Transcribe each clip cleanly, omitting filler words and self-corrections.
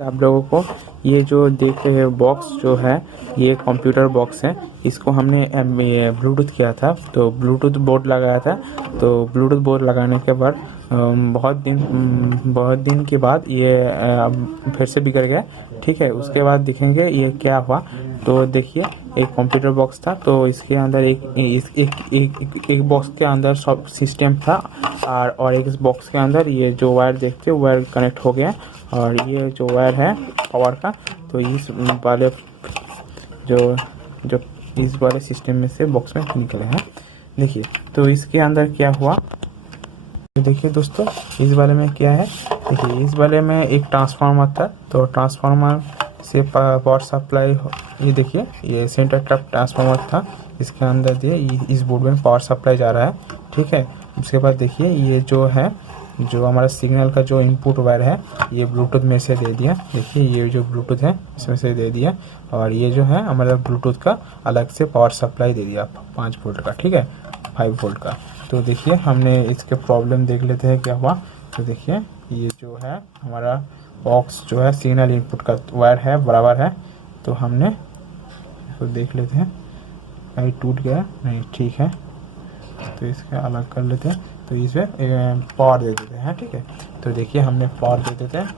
आप लोगों को ये जो देख रहे हो बॉक्स जो है ये कंप्यूटर बॉक्स है। इसको हमने ब्लूटूथ किया था, तो ब्लूटूथ बोर्ड लगाया था। तो ब्लूटूथ बोर्ड लगाने के बाद बहुत दिन के बाद ये फिर से बिगड़ गया। ठीक है, उसके बाद देखेंगे ये क्या हुआ। तो देखिए एक कंप्यूटर बॉक्स था, तो इसके अंदर एक बॉक्स के अंदर सब सिस्टम था और एक बॉक्स के अंदर ये जो वायर देखते हो वायर कनेक्ट हो गया। और ये जो वायर है पावर का, तो इस वाले जो इस वाले सिस्टम में से बॉक्स में निकले हैं। देखिए तो इसके अंदर क्या हुआ, तो देखिए दोस्तों इस वाले में क्या है। देखिए इस वाले में एक ट्रांसफार्मर था, तो ट्रांसफार्मर से पावर सप्लाई, ये देखिए ये सेंटर टैप ट्रांसफार्मर था, इसके अंदर दिए इस बोर्ड में पावर सप्लाई जा रहा है। ठीक है, उसके बाद देखिए ये जो है जो हमारा सिग्नल का जो इनपुट वायर है ये ब्लूटूथ में से दे दिया। देखिए ये जो ब्लूटूथ है इसमें से दे दिया, और ये जो है हमारा ब्लूटूथ का अलग से पावर सप्लाई दे दिया 5 वोल्ट का। ठीक है, 5 वोल्ट का। तो देखिए हमने इसके प्रॉब्लम देख लेते हैं क्या हुआ। तो देखिए ये जो है हमारा बॉक्स जो है सिग्नल इनपुट का वायर है बराबर है, तो हमने इसको देख लेते हैं कहीं टूट गया नहीं। ठीक है, तो इसके अलग कर लेते हैं, तो इसमें पावर दे देते हैं। ठीक है, तो देखिए हमने पावर दे देते हैं।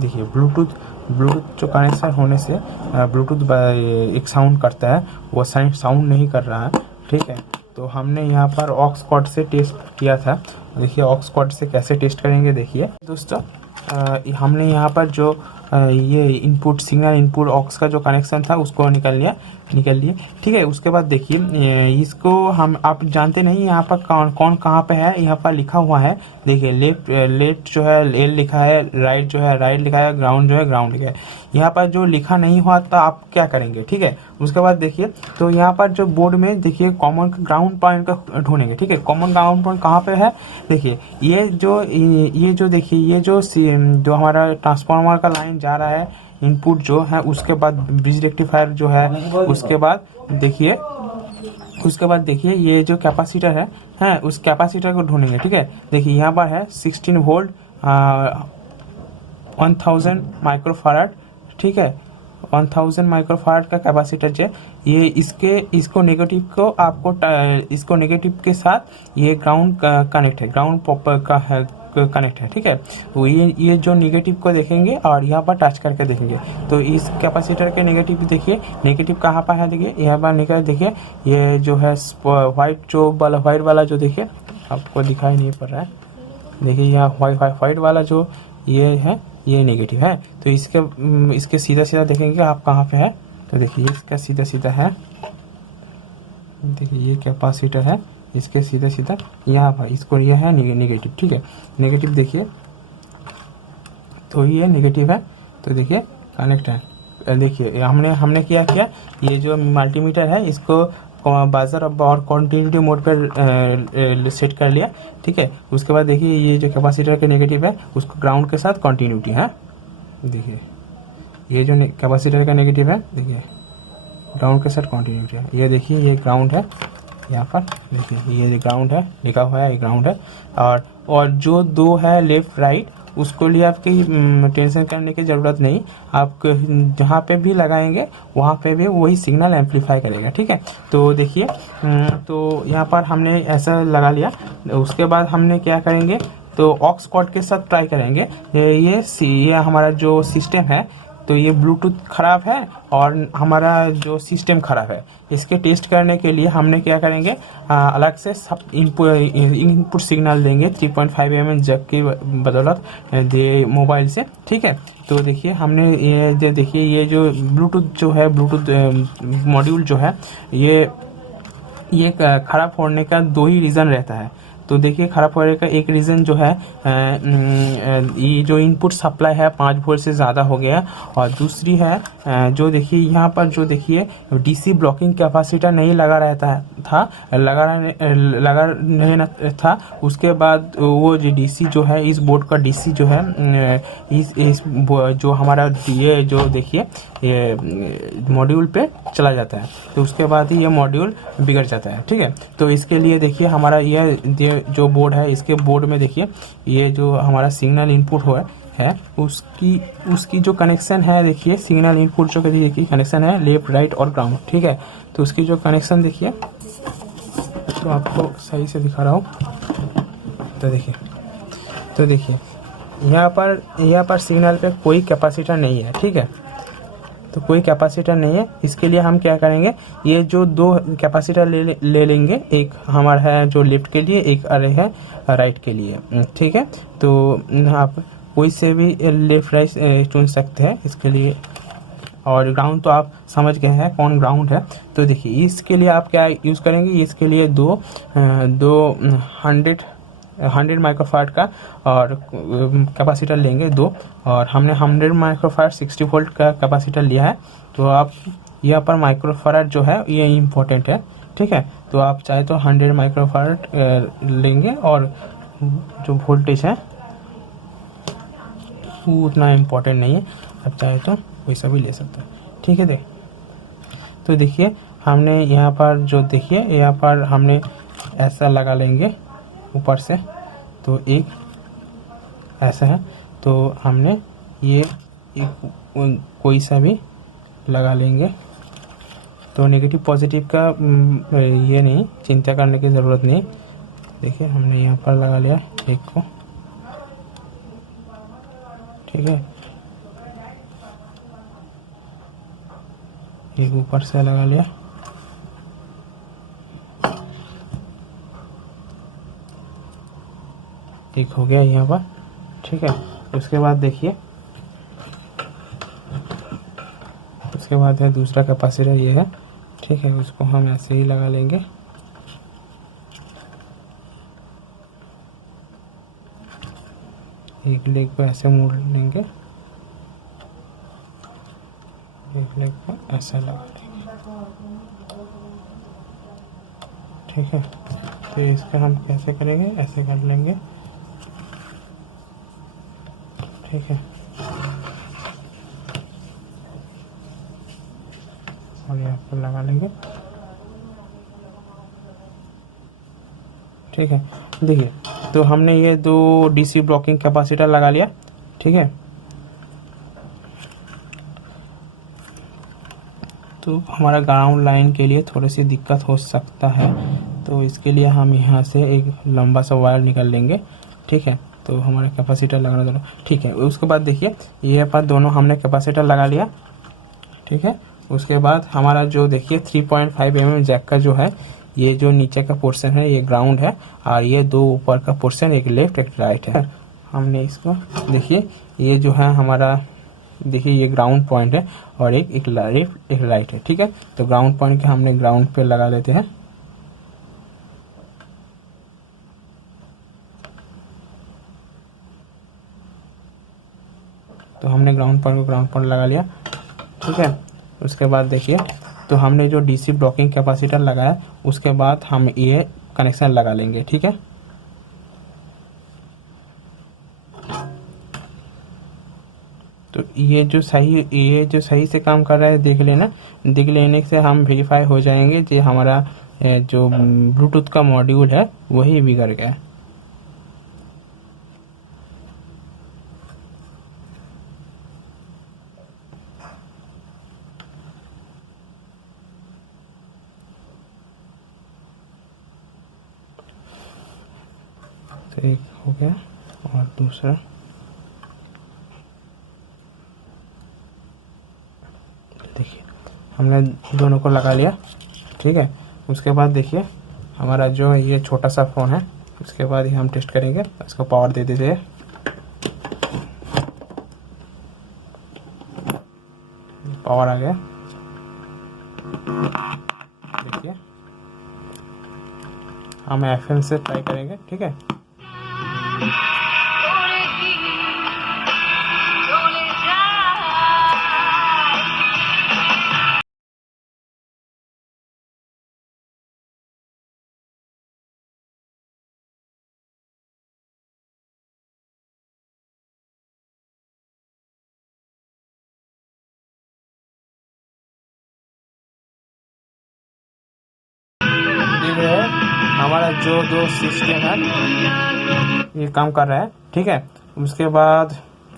देखिए ब्लूटूथ जो कनेक्शन होने से ब्लूटूथ एक साउंड करता है, वो साउंड नहीं कर रहा है। ठीक है, तो हमने यहाँ पर ऑक्स कॉर्ड से टेस्ट किया था। देखिए ऑक्स कॉर्ड से कैसे टेस्ट करेंगे। देखिए दोस्तों हमने यहाँ पर जो ये इनपुट सिग्नल इनपुट ऑक्स का जो कनेक्शन था उसको निकाल लिए। ठीक है, उसके बाद देखिए इसको हम आप जानते नहीं यहाँ पर कौन कहाँ पे है, यहाँ पर लिखा हुआ है। देखिए लेफ्ट जो है एल लिखा है, राइट जो है राइट लिखा है, ग्राउंड जो है ग्राउंड लिखा है। यहाँ पर जो लिखा नहीं हुआ तो आप क्या करेंगे। ठीक है, उसके बाद देखिए तो यहाँ पर जो बोर्ड में देखिए कॉमन ग्राउंड पॉइंट का ढूंढेंगे। ठीक है, कॉमन ग्राउंड पॉइंट कहाँ पे है। देखिए ये जो देखिए ये जो हमारा ट्रांसफार्मर का लाइन जा रहा है इनपुट जो है, उसके बाद ब्रिज रेक्टिफायर जो है, उसके बाद देखिए ये जो कैपेसिटर है उस कैपेसिटर को ढूंढेंगे। ठीक है, देखिए यहाँ पर है 16 वोल्ट 1000 माइक्रोफारड। ठीक है, 1000 माइक्रोफारड का कैपेसिटर है ये। इसको नेगेटिव को आपको इसको नेगेटिव के साथ ये ग्राउंड कनेक्ट है, ग्राउंड पॉपर का है कनेक्ट है। ठीक है, तो ये जो नेगेटिव को देखेंगे और यहाँ पर टच करके देखेंगे, तो इस कैपेसिटर के नेगेटिव देखिए नेगेटिव कहाँ पर है। देखिए यहाँ पर निकल, देखिए ये जो है व्हाइट वाला जो देखिए आपको दिखाई नहीं पड़ रहा है। देखिए यहाँ व्हाइट वाला जो ये है ये नेगेटिव है। तो इसके सीधा देखेंगे आप कहाँ पे है। तो देखिए इसका सीधा है। देखिए ये कैपेसिटर है, इसके सीधा यहाँ पर इसको ये है नेगेटिव। ठीक है, नेगेटिव देखिए तो ये नेगेटिव है, तो देखिए कनेक्ट है। देखिए हमने क्या किया, ये जो मल्टीमीटर है इसको बाजर और कंटिन्यूटी मोड पर सेट कर लिया। ठीक है, उसके बाद देखिए ये जो कैपेसिटर के नेगेटिव है उसको ग्राउंड के साथ कंटिन्यूटी है। देखिए ये जो कैपेसिटर का नेगेटिव है, देखिए ग्राउंड के साथ कंटिन्यूटी है। ये देखिए ये ग्राउंड है, यहाँ पर देखिए ये ग्राउंड है लिखा हुआ है, ये ग्राउंड है। और जो दो है लेफ्ट राइट उसको लिए आपकी टेंशन करने की ज़रूरत नहीं। आप जहाँ पे भी लगाएंगे वहाँ पे भी वही सिग्नल एम्पलीफाई करेगा। ठीक है, तो देखिए तो यहाँ पर हमने ऐसा लगा लिया। उसके बाद हमने क्या करेंगे, तो ऑक्स कॉर्ड के साथ ट्राई करेंगे। ये हमारा जो सिस्टम है, तो ये ब्लूटूथ ख़राब है और हमारा जो सिस्टम ख़राब है। इसके टेस्ट करने के लिए हमने क्या करेंगे, अलग से सब इनपुट सिग्नल देंगे 3.5 mm जैक की बदौलत दे मोबाइल से। ठीक है, तो देखिए हमने ये देखिए ये जो ब्लूटूथ जो है ब्लूटूथ मॉड्यूल जो है ये ख़राब होने का 2 ही रीज़न रहता है। तो देखिए खराब होने का एक रीज़न जो है ये जो इनपुट सप्लाई है 5 वोल्ट से ज़्यादा हो गया, और दूसरी है जो देखिए यहाँ पर जो देखिए डीसी ब्लॉकिंग कैपेसिटर नहीं लगा रहता था, लगा नहीं था। उसके बाद वो जो डीसी जो है इस बोर्ड का डीसी जो है इस जो हमारा ये जो देखिए ये मॉड्यूल पे चला जाता है, तो उसके बाद ही ये मॉड्यूल बिगड़ जाता है। ठीक है, तो इसके लिए देखिए हमारा ये ये जो बोर्ड है, इसके बोर्ड में देखिए ये जो हमारा सिग्नल इनपुट है उसकी जो कनेक्शन है, देखिए सिग्नल इनपुट जो देखिए कनेक्शन है लेफ्ट राइट और ग्राउंड, ठीक है। तो उसकी जो कनेक्शन देखिए, तो आपको सही से दिखा रहा हूँ। तो देखिए यहाँ पर सिग्नल पे कोई कैपेसिटर नहीं है, ठीक है। तो कोई कैपेसिटर नहीं है, इसके लिए हम क्या करेंगे, ये जो दो कैपेसिटर ले लेंगे, एक हमारा है जो लेफ्ट के लिए, एक अरे है राइट के लिए, ठीक है। तो आप कोई से भी लेफ्ट राइट चुन सकते हैं इसके लिए। और ग्राउंड तो आप समझ गए हैं कौन ग्राउंड है। तो देखिए इसके लिए आप क्या यूज़ करेंगे, इसके लिए दो 100 माइक्रोफार्ड का और कैपेसिटर लेंगे दो, और हमने 100 माइक्रोफार्ड 60 वोल्ट का कैपेसिटर लिया है। तो आप यहाँ पर माइक्रोफार्ड जो है ये इम्पोर्टेंट है, ठीक है। तो आप चाहे तो 100 माइक्रोफार्ड लेंगे, और जो वोल्टेज है वो उतना इम्पोर्टेंट नहीं है, आप चाहे तो वैसा भी ले सकते हैं, ठीक है। तो देखिए हमने यहाँ पर जो देखिए यहाँ पर हमने ऐसा लगा लेंगे ऊपर से, तो एक ऐसा है, तो हमने ये एक कोई सा भी लगा लेंगे। तो नेगेटिव पॉजिटिव का ये नहीं चिंता करने की ज़रूरत नहीं। देखिए हमने यहाँ पर लगा लिया एक को, ठीक है। एक ऊपर से लगा लिया, एक हो गया यहाँ पर, ठीक है। उसके बाद देखिए, उसके बाद है दूसरा कैपेसिटर ये है, ठीक है। उसको हम ऐसे ही लगा लेंगे, एक लेग को ऐसे मोड़ लेंगे, एक लेग को ऐसे लगा लेंगे, ठीक है। तो इसका हम कैसे करेंगे, ऐसे कर लेंगे, ठीक है। और यहाँ पर लगा लेंगे, ठीक है। देखिए तो हमने ये दो डीसी ब्लॉकिंग कैपेसिटर लगा लिया, ठीक है। तो हमारा ग्राउंड लाइन के लिए थोड़ी सी दिक्कत हो सकता है, तो इसके लिए हम यहाँ से एक लंबा सा वायर निकाल लेंगे, ठीक है। तो हमारा कैपेसिटर लगाना दोनों, ठीक है। उसके बाद देखिए ये पर दोनों हमने कैपेसिटर लगा लिया, ठीक है। उसके बाद हमारा जो देखिए 3.5 mm जैक का जो है, ये जो नीचे का पोर्शन है ये ग्राउंड है, और ये दो ऊपर का पोर्शन एक लेफ्ट एक राइट है। हमने इसको देखिए ये जो है हमारा, देखिए ये ग्राउंड पॉइंट है, और एक लेफ्ट एक राइट है, ठीक है। तो ग्राउंड पॉइंट के हमने ग्राउंड पे लगा लेते हैं, तो हमने ग्राउंड पॉइंट लगा लिया, ठीक है। उसके बाद देखिए तो हमने जो डीसी ब्लॉकिंग कैपेसिटर लगाया, उसके बाद हम ये कनेक्शन लगा लेंगे, ठीक है। तो ये जो सही से काम कर रहा है देख लेने से हम वेरीफाई हो जाएंगे कि हमारा जो ब्लूटूथ का मॉड्यूल है वही बिगड़ गया है। तो एक हो गया, और दूसरा देखिए हमने दोनों को लगा लिया, ठीक है। उसके बाद देखिए हमारा जो ये छोटा सा फ़ोन है, उसके बाद ही हम टेस्ट करेंगे, इसको पावर दे देते हैं, पावर आ गया, देखिए हम एफएम से ट्राई करेंगे, ठीक है। देख रहे हैं हमारा जो दो सिस्टम है ये काम कर रहा है, ठीक है। उसके बाद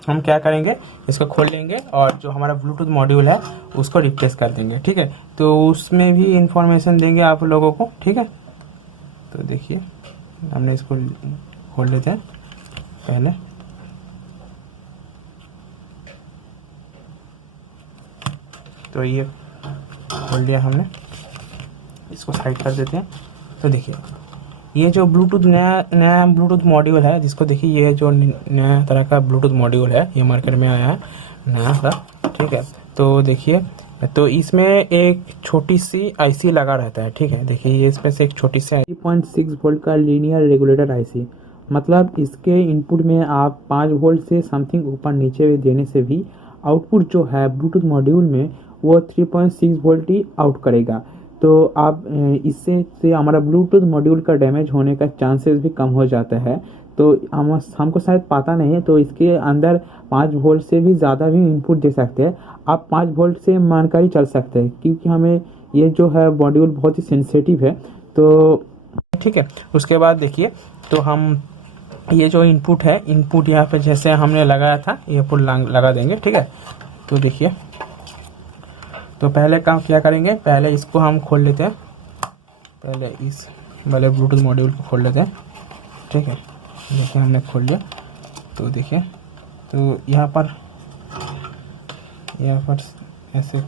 हम क्या करेंगे, इसको खोल लेंगे और जो हमारा ब्लूटूथ मॉड्यूल है उसको रिप्लेस कर देंगे, ठीक है। तो उसमें भी इंफॉर्मेशन देंगे आप लोगों को, ठीक है। तो देखिए हमने इसको खोल लेते हैं पहले। तो ये खोल लिया हमने, इसको साइड कर देते हैं। तो देखिए ये जो ब्लूटूथ नया ब्लूटूथ मॉड्यूल है, जिसको देखिए ये जो नया तरह का ब्लूटूथ मॉड्यूल है ये मार्केट में आया है नया सा, ठीक है। तो देखिए तो इसमें एक छोटी सी आईसी लगा रहता है, ठीक है। देखिए ये इसमें से एक छोटी सी 3.6 वोल्ट का लीनियर रेगुलेटर आईसी, मतलब इसके इनपुट में आप 5 वोल्ट से समथिंग ऊपर नीचे देने से भी आउटपुट जो है ब्लूटूथ मॉड्यूल में वो 3.6 वोल्ट ही आउट करेगा। तो आप इससे से हमारा ब्लूटूथ मॉड्यूल का डैमेज होने का चांसेस भी कम हो जाता है। तो हमको शायद पता नहीं है, तो इसके अंदर 5 वोल्ट से भी ज़्यादा भी इनपुट दे सकते हैं। आप 5 वोल्ट से मानकर ही चल सकते हैं, क्योंकि हमें ये जो है मॉड्यूल बहुत ही सेंसिटिव है। तो ठीक है, उसके बाद देखिए तो हम ये जो इनपुट है, इनपुट यहाँ पे जैसे हमने लगाया था ये पुल लगा देंगे, ठीक है। तो देखिए तो पहले काम क्या करेंगे, पहले इसको हम खोल लेते हैं, पहले इस वाले ब्लूटूथ मॉड्यूल को खोल लेते हैं, ठीक है। देखिए हमने खोल लिया। तो देखिए तो यहाँ पर ऐसे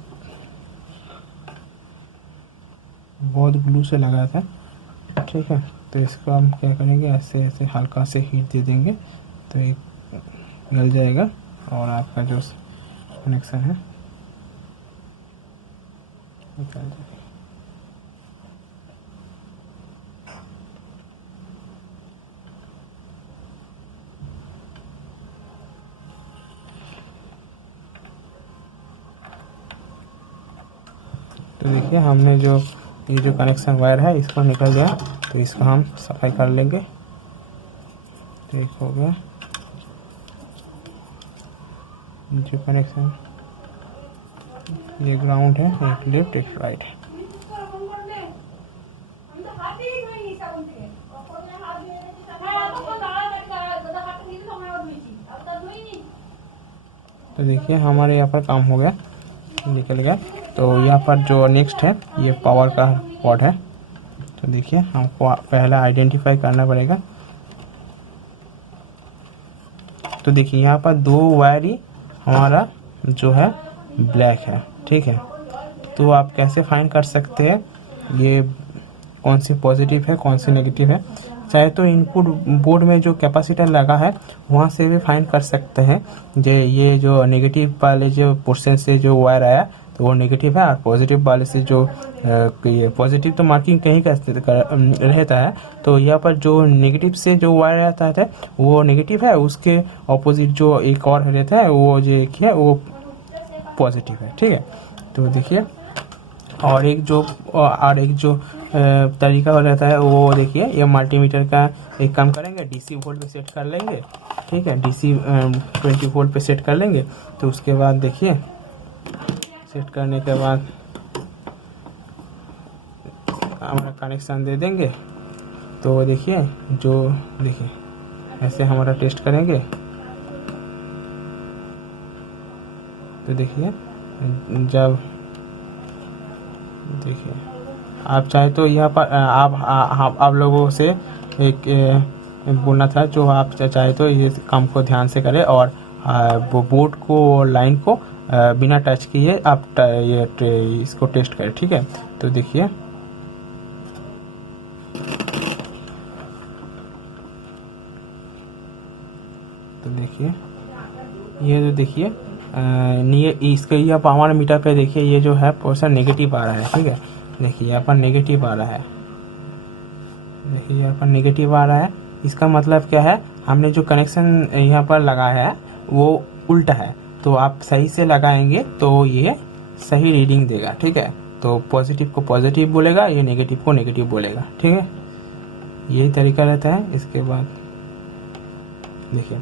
बहुत ग्लू से लगाया था, ठीक है। तो इसको हम क्या करेंगे, ऐसे ऐसे हल्का से हीट दे देंगे तो ये गल जाएगा और आपका जो कनेक्शन है निकल जाएगा। तो देखिए हमने जो ये जो कनेक्शन वायर है इसको निकल गया, तो इसको हम सफाई कर लेंगे। तो एक हो गया जो कनेक्शन, ये ग्राउंड है, एक लेफ्ट एक राइट है। तो देखिए हमारे यहाँ पर काम हो गया, निकल गया। तो यहाँ पर जो नेक्स्ट है ये पावर का पोर्ट है। तो देखिए हमको पहला आइडेंटिफाई करना पड़ेगा। तो देखिए यहाँ पर 2 वायर ही हमारा जो है ब्लैक है, ठीक है। तो आप कैसे फाइंड कर सकते हैं ये कौन से पॉजिटिव है कौन से नेगेटिव है, चाहे तो इनपुट बोर्ड में जो कैपेसिटर लगा है वहाँ से भी फाइंड कर सकते हैं। ये जो नेगेटिव वाले जो पोर्शन से जो वायर आया तो वो नेगेटिव है, और पॉजिटिव वाले से जो ये पॉजिटिव तो मार्किंग कहीं का रहता है। तो यहाँ पर जो नेगेटिव से जो वायर आता है वो नेगेटिव है, उसके ऑपोजिट जो एक और रहता है वो जो एक है वो पॉजिटिव है, ठीक है। तो देखिए और एक जो तरीका हो रहता है वो देखिए, ये मल्टीमीटर का एक काम करेंगे, डीसी वोल्ट पे सेट कर लेंगे, ठीक है। डीसी 20 वोल्ट पे सेट कर लेंगे। तो उसके बाद देखिए सेट करने के बाद हमारा कनेक्शन दे देंगे। तो देखिए देखिए ऐसे हमारा टेस्ट करेंगे। तो देखिए जब देखिए आप चाहे तो यहाँ पर आप लोगों से एक बोलना था, जो आप चाहे तो ये काम को ध्यान से करें और वो बोर्ड को लाइन को बिना टच किए आप इसको टेस्ट करें, ठीक है। तो देखिए ये जो देखिए इसके ये पावर मीटर पे देखिए ये जो है पोर्शन नेगेटिव आ रहा है, ठीक है। देखिए यहाँ पर नेगेटिव आ रहा है, देखिए यहाँ पर नेगेटिव आ रहा है। इसका मतलब क्या है, हमने जो कनेक्शन यहाँ पर लगाया है वो उल्टा है। तो आप सही से लगाएंगे तो ये सही रीडिंग देगा, ठीक है। तो पॉजिटिव को पॉजिटिव बोलेगा, ये नेगेटिव को नेगेटिव बोलेगा, ठीक है। यही तरीका रहता है। इसके बाद देखिए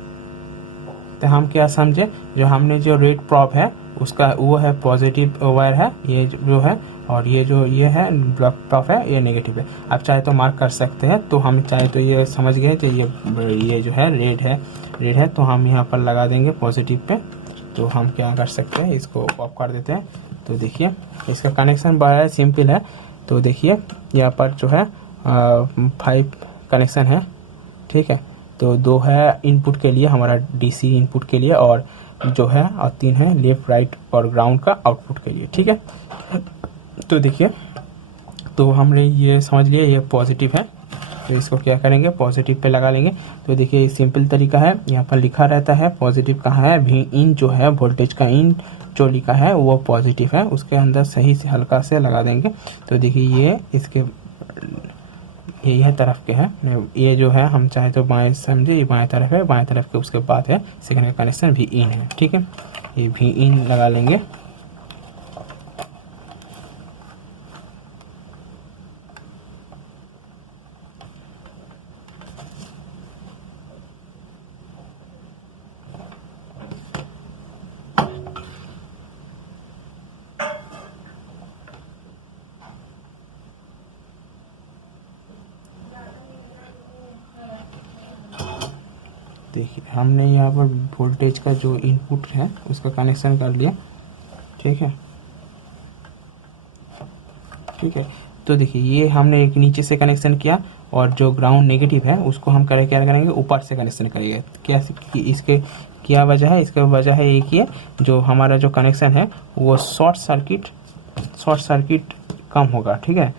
तो हम क्या समझे, जो हमने जो रेड प्रॉप है उसका वो है पॉजिटिव वायर है ये जो है, और ये जो ये है ब्लॉक टॉप है ये नेगेटिव है। आप चाहे तो मार्क कर सकते हैं। तो हम चाहे तो ये समझ गए कि ये जो है रेड है तो हम यहाँ पर लगा देंगे पॉजिटिव पे। तो हम क्या कर सकते हैं, इसको ऑफ कर देते हैं। तो देखिए इसका कनेक्शन बड़ा सिंपल है। तो देखिए यहाँ पर जो है 5 कनेक्शन है, ठीक है। तो 2 है इनपुट के लिए, हमारा डीसी इनपुट के लिए, और जो है और 3 है लेफ्ट राइट और ग्राउंड का आउटपुट के लिए, ठीक है। तो देखिए तो हमने ये समझ लिया ये पॉजिटिव है, तो इसको क्या करेंगे पॉजिटिव पे लगा लेंगे। तो देखिए सिंपल तरीका है, यहाँ पर लिखा रहता है पॉजिटिव कहाँ है, भी इन जो है वोल्टेज का इन जो लिखा है वो पॉजिटिव है, उसके अंदर सही से हल्का से लगा देंगे। तो देखिए ये इसके यह तरफ के है, ये जो है हम चाहे तो बाएं समझे, ये बाएं तरफ है, बाएं तरफ के उसके बाद है सेकंड का कनेक्शन भी इन है, ठीक है। ये भी इन लगा लेंगे। देखिए हमने यहाँ पर वोल्टेज का जो इनपुट है उसका कनेक्शन कर लिया, ठीक है, ठीक है। तो देखिए ये हमने एक नीचे से कनेक्शन किया, और जो ग्राउंड नेगेटिव है उसको हम क्या करेंगे ऊपर से कनेक्शन करेंगे। क्या इसके क्या वजह है, इसका वजह है एक ही है, जो हमारा जो कनेक्शन है वो शॉर्ट सर्किट कम होगा, ठीक है।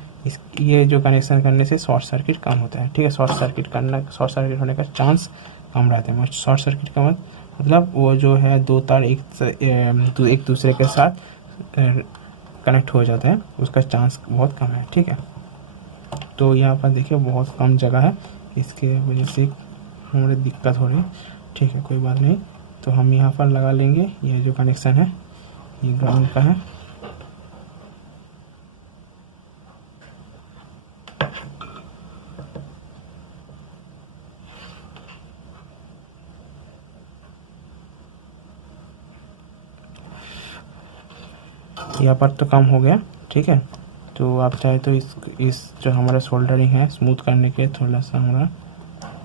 ये जो कनेक्शन करने से शॉर्ट सर्किट कम होता है, ठीक है। शॉर्ट सर्किट होने का चांस कम रहता है। शॉर्ट सर्किट का मतलब वो जो है 2 तार एक दूसरे के साथ कनेक्ट हो जाता है, उसका चांस बहुत कम है, ठीक है। तो यहाँ पर देखिए बहुत कम जगह है, इसके वजह से हमें दिक्कत हो रही है, ठीक है, कोई बात नहीं। तो हम यहाँ पर लगा लेंगे, ये जो कनेक्शन है ये ग्राउंड का है। यहाँ पर तो कम हो गया, ठीक है। तो आप चाहे तो इस जो हमारा सोल्डरिंग है स्मूथ करने के थोड़ा सा हमारा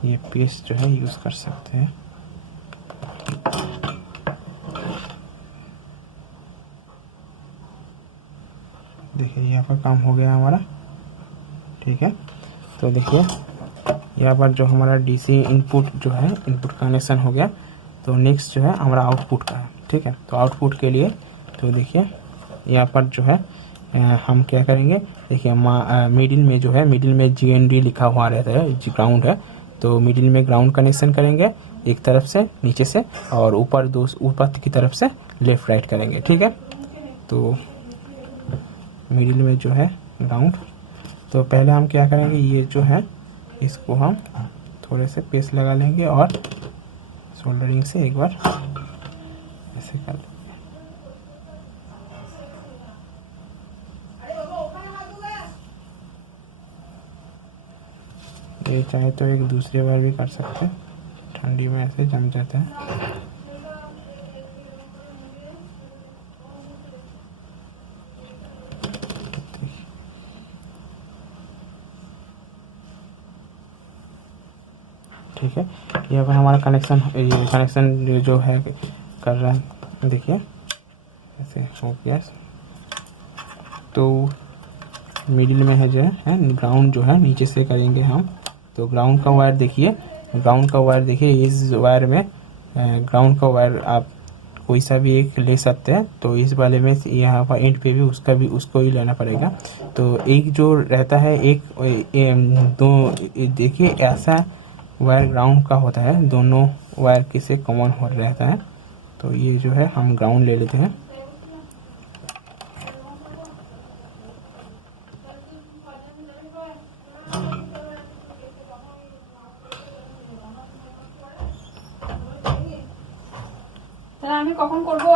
ये पेस्ट जो है यूज़ कर सकते हैं। देखिए यहाँ पर काम हो गया हमारा, ठीक है। तो देखिए यहाँ पर जो हमारा डीसी इनपुट जो है इनपुट कनेक्शन हो गया। तो नेक्स्ट जो है हमारा आउटपुट का है, ठीक है। तो आउटपुट के लिए तो देखिए यहाँ पर जो है हम क्या करेंगे, देखिए मिडिल में जो है मिडिल में GND लिखा हुआ रहता है, ग्राउंड है। तो मिडिल में ग्राउंड कनेक्शन करेंगे एक तरफ से नीचे से, और ऊपर ऊपर की तरफ से लेफ्ट राइट करेंगे, ठीक है। तो मिडिल में जो है ग्राउंड, तो पहले हम क्या करेंगे ये जो है इसको हम थोड़े से पेस्ट लगा लेंगे और सोल्डरिंग से एक बार ऐसे कर लेंगे। ये चाहे तो एक दूसरी बार भी कर सकते हैं, ठंडी में ऐसे जम जाता है। ठीक है, यहाँ पर हमारा कनेक्शन जो है कर रहा है, देखिए ऐसे हो गया। तो मिडिल में है जो है ग्राउंड जो है नीचे से करेंगे हम। तो ग्राउंड का वायर देखिए इस वायर में ग्राउंड का वायर आप कोई सा भी एक ले सकते हैं। तो इस वाले में यहाँ पर एंड पे भी उसको ही लेना पड़ेगा। तो एक जो रहता है दो देखिए ऐसा वायर ग्राउंड का होता है, दोनों वायर किसे कॉमन हो रहता है। तो ये जो है हम ग्राउंड ले लेते हैं। আমি কখন করব?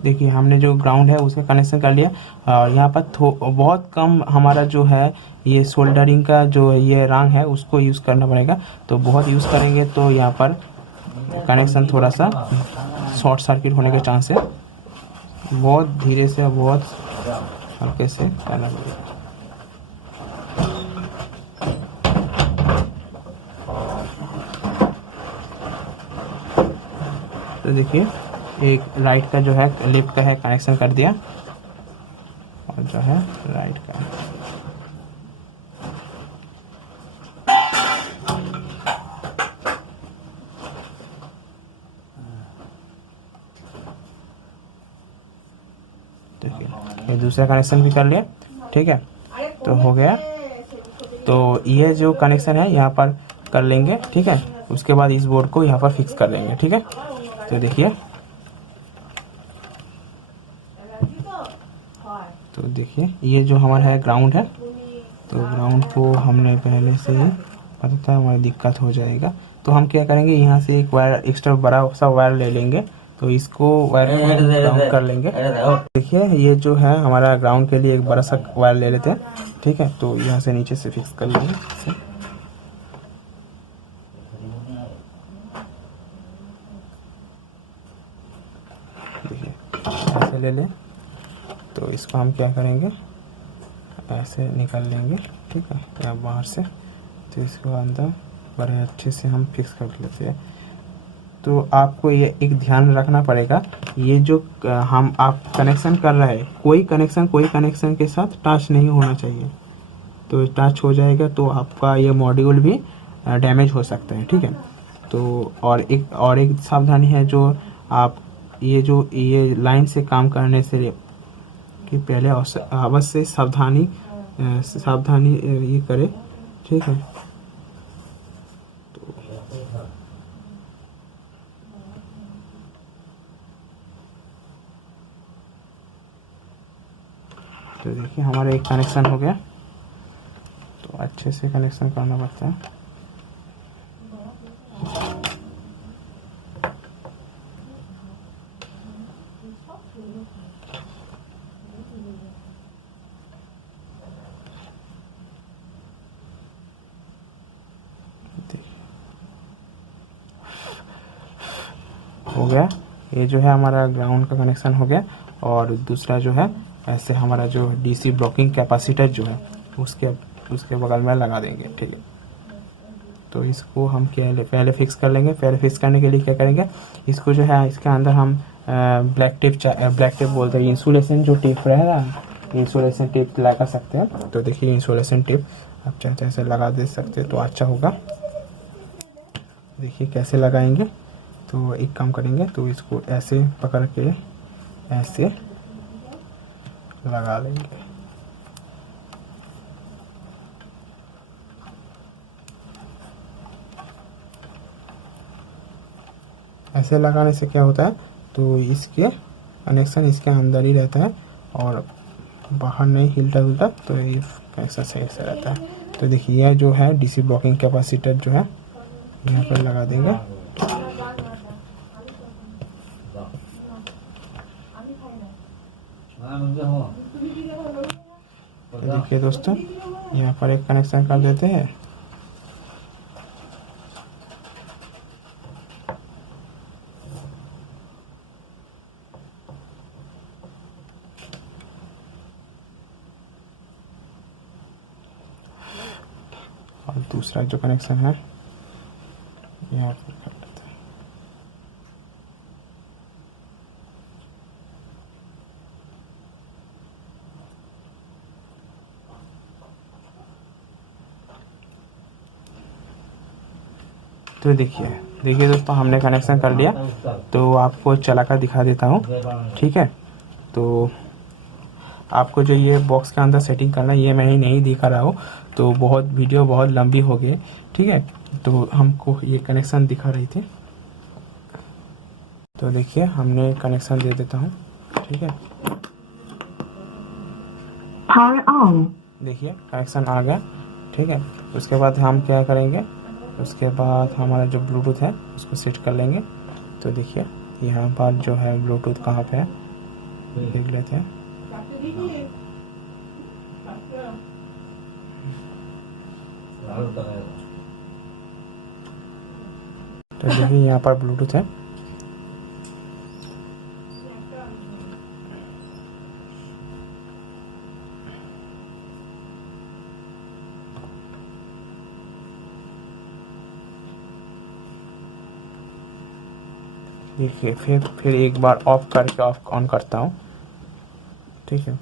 देखिए हमने जो ग्राउंड है उसका कनेक्शन कर लिया और यहाँ पर बहुत कम हमारा जो है ये सोल्डरिंग का जो ये रंग है उसको यूज़ करना पड़ेगा। तो बहुत यूज़ करेंगे तो यहाँ पर कनेक्शन थोड़ा सा शॉर्ट सर्किट होने के चांस है। बहुत धीरे से बहुत हल्के से करना पड़ेगा। तो देखिए एक राइट का जो है लेफ्ट का है कनेक्शन कर दिया और जो है राइट का देखिए ये दूसरा कनेक्शन भी कर लिया। ठीक है तो हो गया। तो ये जो कनेक्शन है यहाँ पर कर लेंगे। ठीक है उसके बाद इस बोर्ड को यहाँ पर फिक्स कर लेंगे। ठीक है तो देखिए ये जो हमारा है ग्राउंड है तो ग्राउंड को हमने पहले से ही पता था हमारी दिक्कत हो जाएगा। तो हम क्या करेंगे यहाँ से एक वायर एक्स्ट्रा बड़ा सा वायर ले लेंगे। तो इसको वायर को ग्राउंड कर लेंगे। देखिए ये जो है हमारा ग्राउंड के लिए एक बड़ा सा वायर ले लेते हैं। ठीक है तो यहाँ से नीचे से फिक्स कर लेंगे। देखिए ऐसे ले लें। तो इसको हम क्या करेंगे ऐसे निकाल लेंगे। ठीक है या बाहर से। तो इसको अंदर बड़े अच्छे से हम फिक्स कर लेते हैं। तो आपको ये एक ध्यान रखना पड़ेगा ये जो हम आप कनेक्शन कर रहे हैं कोई कनेक्शन के साथ टच नहीं होना चाहिए। तो टच हो जाएगा तो आपका ये मॉड्यूल भी डैमेज हो सकता है। ठीक है तो और एक सावधानी है जो आप ये लाइन से काम करने से कि पहले अवश्य सावधानी ये करें। ठीक है तो देखिए हमारा एक कनेक्शन हो गया। तो अच्छे से कनेक्शन करना पड़ता है। हो गया ये जो है हमारा ग्राउंड का कनेक्शन हो गया। और दूसरा जो है ऐसे हमारा जो डीसी ब्लॉकिंग कैपेसिटर जो है उसके बगल में लगा देंगे। ठीक है तो इसको हम पहले फिक्स कर लेंगे। पहले फिक्स करने के लिए क्या करेंगे इसको जो है इसके अंदर हम ब्लैक टेप बोलते हैं इंसुलेशन जो टेप रहेगा इंसुलेशन टेप लगा सकते हैं। तो देखिए इंसुलेशन टेप आप चाहते हैं ऐसे लगा दे सकते हैं तो अच्छा होगा। देखिए कैसे लगाएंगे। तो एक काम करेंगे तो इसको ऐसे पकड़ के ऐसे लगा लेंगे। ऐसे लगाने से क्या होता है तो इसके कनेक्शन इसके अंदर ही रहता है और बाहर नहीं हिलता जुलता। तो ये कनेक्शन सही से रहता है। तो देखिए यह जो है डीसी ब्लॉकिंग कैपेसिटर जो है यहाँ पर लगा देंगे। देखिए दोस्तों यहाँ पर एक कनेक्शन कर देते हैं। और दूसरा जो कनेक्शन है यहाँ पर कर देते हैं। तो देखिए दोस्तों हमने कनेक्शन कर लिया। तो आपको चला कर दिखा देता हूँ। ठीक है तो आपको जो ये बॉक्स के अंदर सेटिंग करना है ये मैं ही नहीं दिखा रहा हूँ। तो वीडियो बहुत लंबी हो गई। ठीक है तो हमको ये कनेक्शन दिखा रही थी। तो देखिए हमने कनेक्शन दे देता हूँ। ठीक है on. देखिए कनेक्शन आ गया, ठीक है। उसके बाद हम क्या करेंगे, उसके बाद हमारा जो ब्लूटूथ है उसको सेट कर लेंगे। तो देखिए यहाँ पर जो है ब्लूटूथ कहाँ पे है देख लेते हैं। तो देखिए यहाँ पर ब्लूटूथ है। देखिए फिर एक बार ऑफ करके ऑफ ऑन करता हूँ, ठीक है।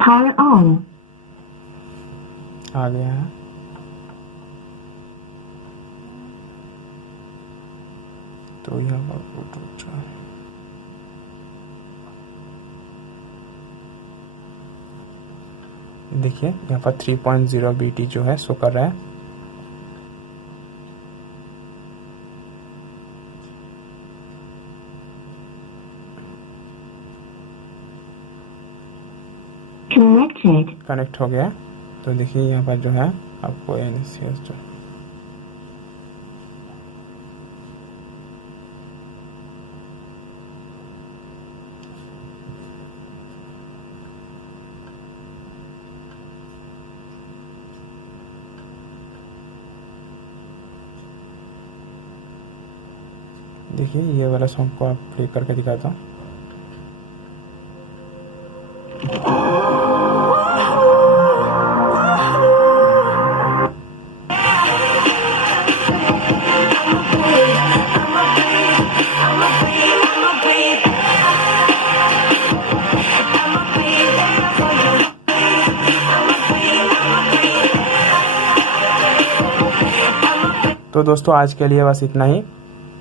Power on. आ गया है। तो यहाँ पर ब्लूटूथ देखिए यहाँ पर 3.0 BT जो है शो कर रहा है। Connected. कनेक्ट हो गया। तो देखिए यहाँ पर जो है आपको NCS जो देखिए ये वाला सॉन्ग को आप प्ले करके दिखाता हूँ। तो दोस्तों आज के लिए बस इतना ही।